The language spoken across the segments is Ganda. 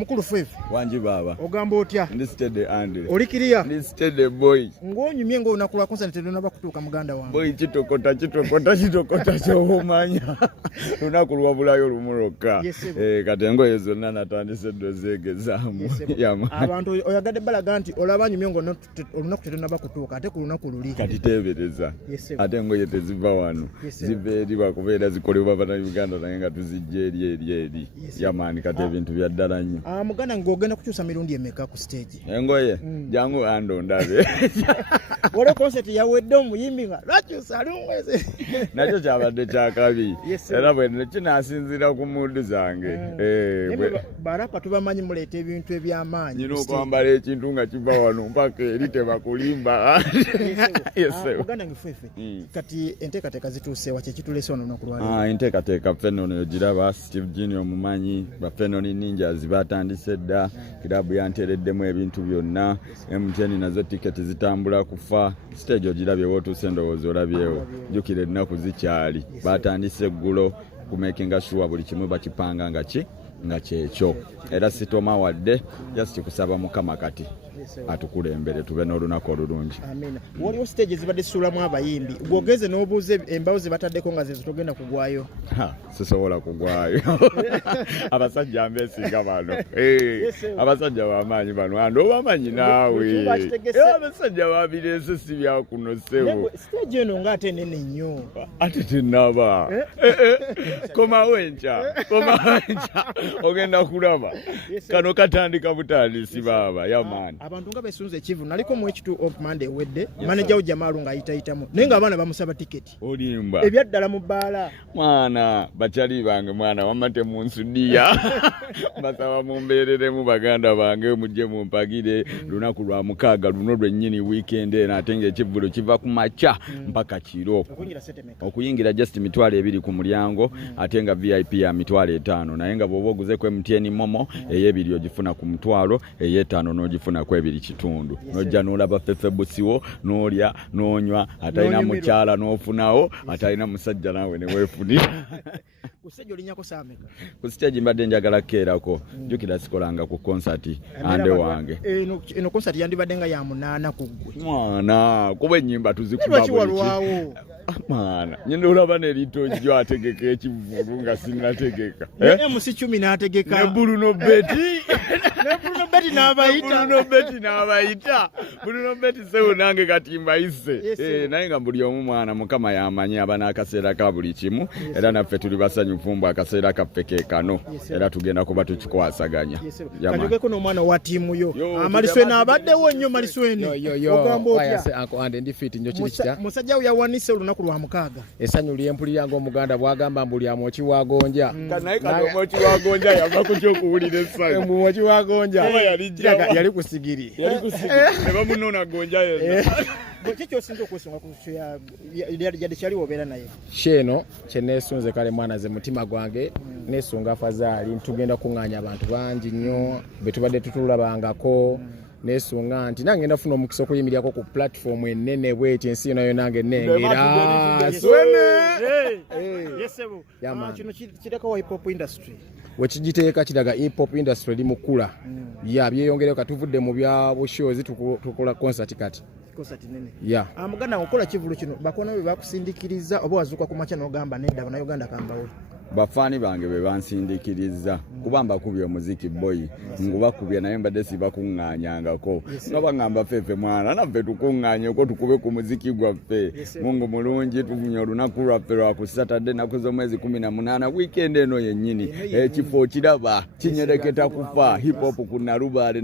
mukulu fefe wanji baba ogamba otya ndi steady Andre olikiriya ndi steady boy ng'onyumye ng'olunaku lwa concert tedonaba kutuuka muganda wange boy kitokota ky'omanya lunaku lwabulayo lumu lwokka kati engoye zonna natandise dozegezaamu abantu oyagadde balaga nti olaba nyumye ng'olunaku tedonaba kutuuka ate ku lunaku luli kati teebereza ate engoye teziva wano ziva eri lwakubeera zikolebwa bannayuganda naye nga tuzijja eri yamaani kati ebintu bya ddala nnyo muganda ng'ogenda kukyusa mirundi emeka ku stage engoye jangu ando ndabe waliwo concert yawedde omuyimbi nga lwakyusa lumweze nakyo kyabadde kyakabi era bwe kinaasinziira ku mundu zange barapa tubamanyi muleeta ebintu eby'amaanyi nyina okwambala ekintu nga kiva wano mpaka eri tebakulimba uganda ngifefe kati enteekateeka zituusewa kyekituleese wano olunaku lwaleero enteekateeka fenoni ogiraba Steve Jini omumanyi bafenoni ninjas batandise dda kirabu yanteereddemu ebintu byonna MTN nazo tiketi zitambula kufa stage ogirabye wootuuse endowooza olabyewo jjukira ennaku zikyali batandise eggulo kumakinga sure buli kimu bakipanga nga kyekyo era sitoma wadde just kusaba mukama kati atukulembere tube n'olunaku olulungi amina waliwo stage zibadde zisuulamu abayimbi gwogeze n'obuuza embawo ze bataddeko nga zezo togenda kugwayo sisobola kugwayo abasajja mbeesinga bano abasajja bamaanyi bano andi obamanyi naawe abasajja babireese si byakunosewo stage eno ng'ate enene nnyo ate tenaba komawo enkya ogenda kulaba kano katandika butandisi baaba yamaani abantu nga besunze ekivu naliko mu H2 of Monday wedde manager wo Jamalu ng'ayitayitamu naye ng'abaana bamusaba tiketi olimba ebyaddala mu bbaala mwana bakyali bange mwana wamate mu nsudiya basaba mumbeereremu baganda bange mujje mumpagire lunaku lwa mukaaga luno lwennyini weekend eno ate ng'ekivvulo kiva ku makya mpaka kiro okuyingira just mitwalo 2 ku mulyango ate nga VIP ya mitwalo 5 naye nga bw'oba oguzeko MTN momo ey'ebiri ogifuna ku mutwalo ey'etaano n'ogifuna ku 2 kitundu nojja n'olaba fefe busiwo n'olya n'onywa atalina mukyala n'ofunawo atalina musajja naawe ne weefunira ku stage olinyako saameka ku stage mbadde njagala kukeerako jjukira sikolanga ku concert ande wange eno concert yandibadde nga ya 8 ku ggwe mwana kuba ennyimba tuzikuba walwawo mwana nyina olaba n'eritojjo ategeka ekivvulu nga sinnategeka MC 10 n'ategeka ne Bruno Betty n'abayita Bruno Betty sewo nange kati mbayise naye nga buli omu mwana mukama yamanyi aba n'akaseera ka buli kimu era naffe tuli basanyufu mbu akaseera kaffe keekano era tugenda kuba tukikwasaganya kanyogeko n'omwana wa ttiimu yo amaliswe n'abaddewo nnyo maliswene ogamba otya musajja we yawanise olunaku lwa mukaaga essanyu lyempulira ng'omuganda bwagamba mbuli amwoki wagonja naye kati omwoki wagonja yava ku kyokuwulira essanyu omwoki wagonja yali ku sigiri ne bamunona gonja yenna kikyosinza okwesunga yadde kyaliwo obeera naye sheeno kyeneesunze kale mwana ze mutima gwange neesunga Fazaali ntugenda kuŋŋaanya abantu bangi nnyo be tubadde tutulabangako neesunga nti nange ndafuna omukisa okuyimiryako ku platform ennene bweti ensi yona yo nange nnengera kino kirekawo hip hop industry wekigiteeka kiraga hip hop industry eri mukula byeyongereyo katuvudde mu bya bushozi tukola concert kati muganda okola kivulu kino bakoona bwe bakusindikiriza oba wazuuka ku makya n'ogamba nedda bannayuganda kambawe bafaani bange be bansindikiriza kuba mbakubye omuziki boy ngubakubye naye mbadde sibakuŋŋaanyangako nga baŋŋamba fefe mwana naffe tukuŋŋaanyeko tukube ku muziki gwaffe mungu mulungi tufunye olunaku lwaffe lwa ku Saturday naku z'omwezi 18 weekend eno yennyini ekifo kiraba kinyereketa kufa hip hop ku nalubaale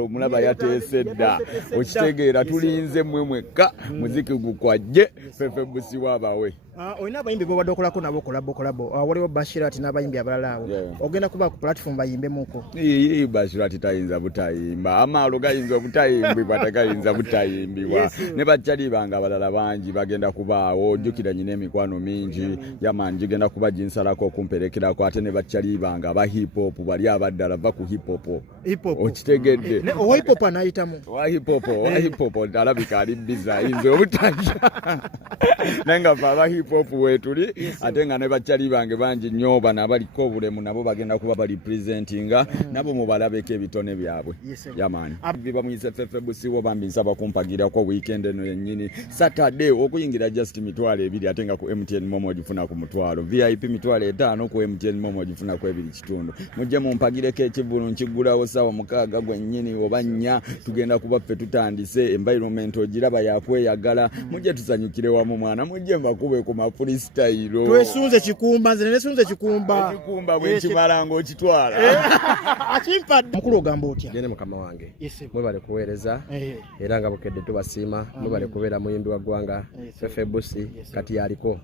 omulaba yateese dda okitegeera tulinze mmwe mwekka muziki gukwajje fefe busiwa abawe olina abayimbi bobadde okolako nabo kolabo waliwo Bashirat n'abayimbi abalala awo ogenda kuba ku platform bayimbemuko Bashirat tayinza butayimba amaalo gayinza obutayimbibwa tegayinza butayimbibwa ne bakyali bange abalala bangi bagenda kubaawo ojjukira nyina emikwano mingi yamanyi gigenda kuba ginsalako okumperekerako ate ne bakyali bange aba hip hop bali abaddala va ku hip hop okitegedde owa hip hop anayitamu owa hip hop alabika ali biza ayinza obutajja naye nga aba hip hop wetuli ate nga ne bakyali bange bangi nnyo bano abaliko obulemu nabo bagenda kuba bali representinga nabo mubalabeko ebitone byabwe yamani biba muyise fefe busiwo bambi nsaba kumpagirako weekend eno yennyini Saturday okuyingira just mitwalo 2 ate nga ku MTN Momo ogifuna ku mutwalo VIP mitwalo 5 ku MTN Momo ogifuna ku 2 kitundu mujje mumpagireko ekivulu nkigulawo sawa 6 gwennyini oba 4 tugenda kuba ffe tutandise environment ogiraba yakweyagala mujje tusanyukire wamu mwana mujje mbakube ku ma freestyle twesunze kikumba nze nesunze kikumba bwe kimala ng'okitwala akimpa mukulu ogamba otya jene mukama wange mwebale kuweereza era nga bukedde tubasiima mwebale kubeera muyimbi wa ggwanga Fefe Busi kati yaliko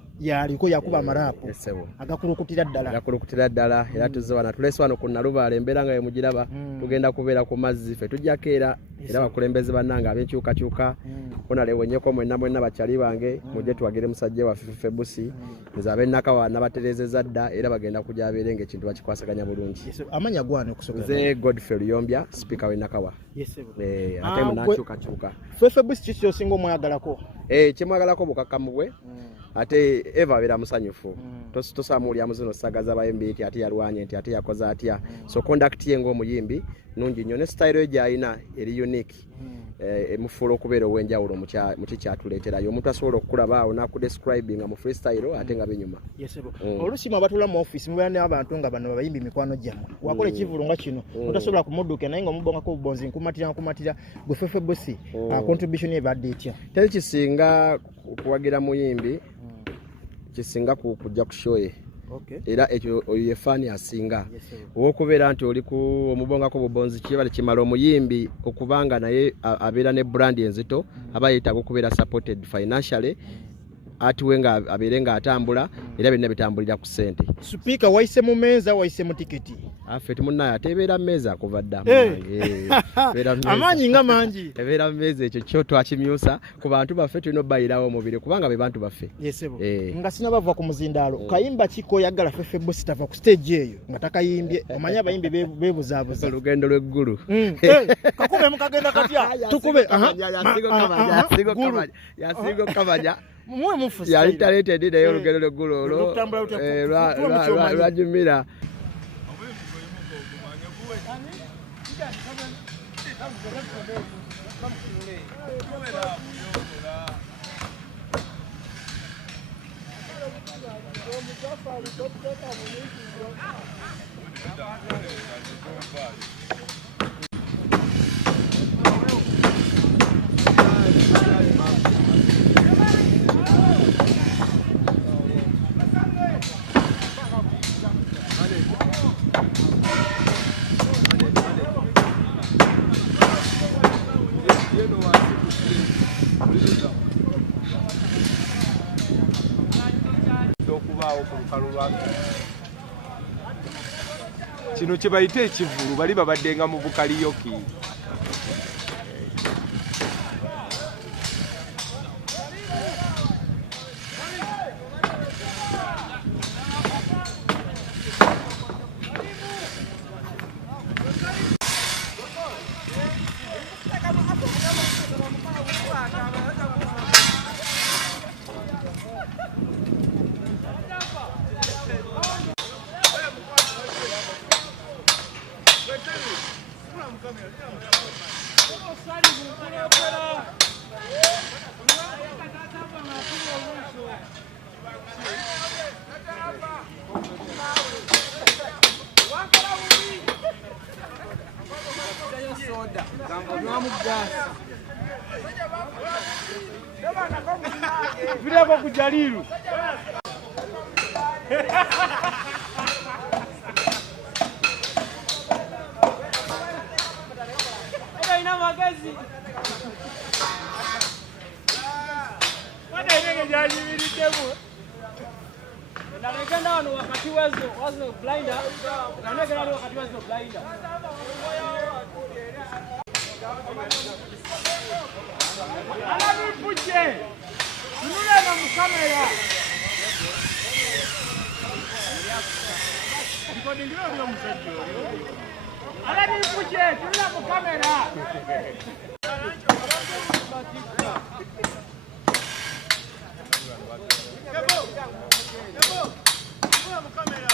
yakuba amaraapu agakulukutira ddala era tuzze wano tulese wano ku Nalubaale embeera nga yemugiraba tugenda kubeera ku mazzi ffe tujjako era bakulembeze bannanga ab'enkyukakyuka onalewonyeko mwenna bakyali bange mujje tuwagire musajja wa Fefe Busi nze ab'ennakawa nabaterezeza dda era bagenda kujja abeere ng'ekintu bakikwasaganya bulungi amanya gwane okusobola nze Godfrey Luyombya speaker w'ennakawa ate munakyukakyuka Fefe Busi kiki kyosinga omwagalako kyemwagalako bukakamu bwe ate eva abeera musanyufu tosamuulyamu zino sagaza abayimbi nti ate yalwanye nti ate yakoze atya so conduct ye ng'omuyimbi nungi nnyo ne style ye gy'alina eri unique emufuula okubeera ow'enjawulo mu kikyatuleeterayo omuntu asobola okukulaba awo nakudescribinga mu freestyle ate nga binyuma oluusi mwe batula mu office mubeera n'abantu nga bano babayimbi mikwano gyammwe wakola ekivulu nga kino otasobola kumudduka naye nga omubongako obubonzi nkumatira gwe Fefe Busi contribution ye badde etya teri kisinga kuwagira muyimbi kisinga kujja ku show ye era ekyo ye fani asinga okubeera nti oli ku omubongako bubonzi kibale kimala omuyimbi okubanga naye abeera ne brand enzito aba yeetaaga okubeera supported financially atiwe nga abeere nga atambula era byonna bitambulira ku ssente speaker wayise mu meeza wayise mu tiketi affe timunnaye atebeera mu meeza kuva dda amaanyi nga mangi ebeera mu meeza ekyo kyo twakimyusa ku bantu baffe tulina obbayirawo omubiri kubanga be bantu baffe nga sinabava ku muzindaalo kayimba kiko oyagala Fefe Busi tava ku stage eyo nga takayimbye omanye abayimbi beebuzaabuza olugendo lw'eggulu kakube mukagenda katya tukube yasigo kabanya muwe mufu yali talented naye olugendo lw'eggulu olwo lwajumira kino kye bayita ekivulu bali babaddenga mu bukaliyoki Vileko kujalilu Eda ina magazi Wada inege jali militemu Nanegenda wano wakati wazo blinder Nanegenda wano wakati wazo blinder Alani puche Nule na mukamera Alani puche Nule mukamera Kebo Mukamera